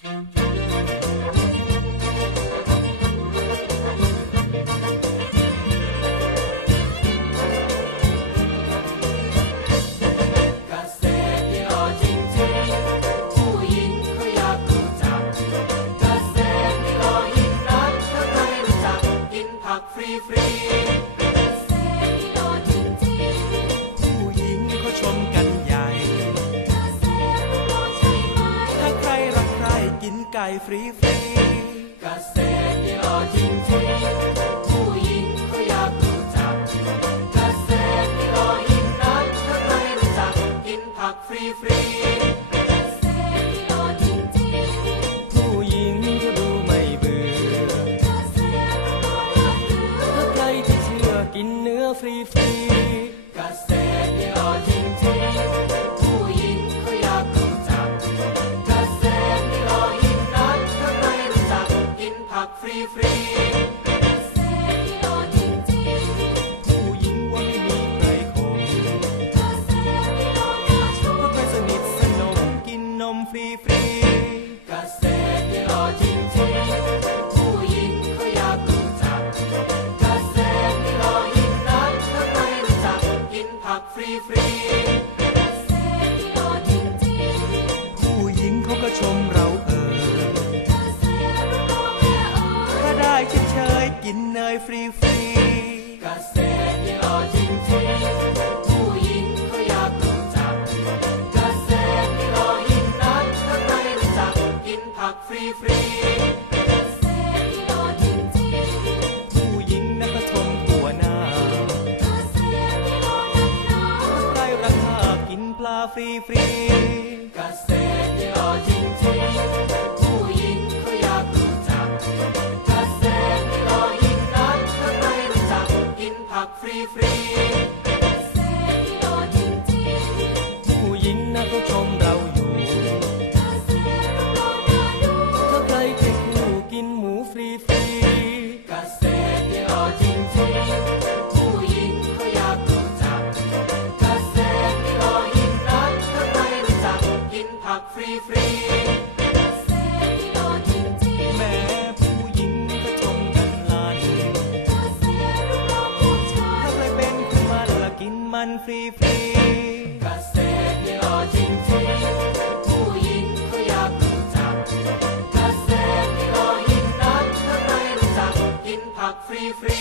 เก ไก่ฟรีฟรีเกษตรที่หล่อจริงผู้หญิงเขาอยากรู้จักเกษตรที่หล่อยิ่งนักถ้าใครรู้จักกินผักฟรีฟรีๆเกษตรที่หล่อ ฟรีเกษตรที่หล่อจริงผู้หญิงว่าไม่มีใครคงๆเกษตรที่หล่อน่าชมถ้าใครสนิทสนมกินนมฟรีฟรีเกษตรที่หล่อจริงๆผู้หญิงเขาอยากรู้จักเกษตรที่หล่อยิ่งนักถ้าใครรู้จักกินผักฟรีฟรีเกษตรที่หล่อจริงผู้หญิงเขาก็ชมเรา กินเนยฟรีฟรีเกษตรที่หล่อจริงผู้หญิงเขาอยากรู้จักเกษตรที่หล่อยิ่งนักถ้าใครรู้จักกินผักฟรีฟรีเกษตรที่หล่อจริงผู้หญิงนักชมกัวนาเกษตรที่หล่อนักหนาถ้าใครราคากินปลาฟรีฟรีเกษตรที่หล่อจริงๆผู้หญิง ผู้หญิงนะเขาชมเราอยู่กษตรที่หล่อน่าดูถ้าใครใช่คู่กินหมูฟรีฟรี เกษตรที่หล่อจริง มันฟรีฟรีเกษตรที่หล่อจริงผู้หญิงเขาอยากรู้จักเกษตรที่รอยิ่งนักถ้าใครรู้จักกินผักฟรีฟรี